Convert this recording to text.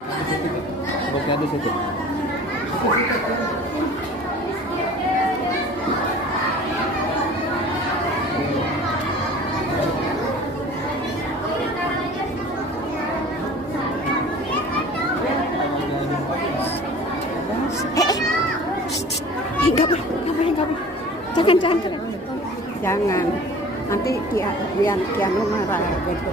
Avocado situ. Enggak boleh, enggak boleh, enggak boleh. Jangan, jangan, jangan. Jangan. Nanti dia Kianu marah gitu.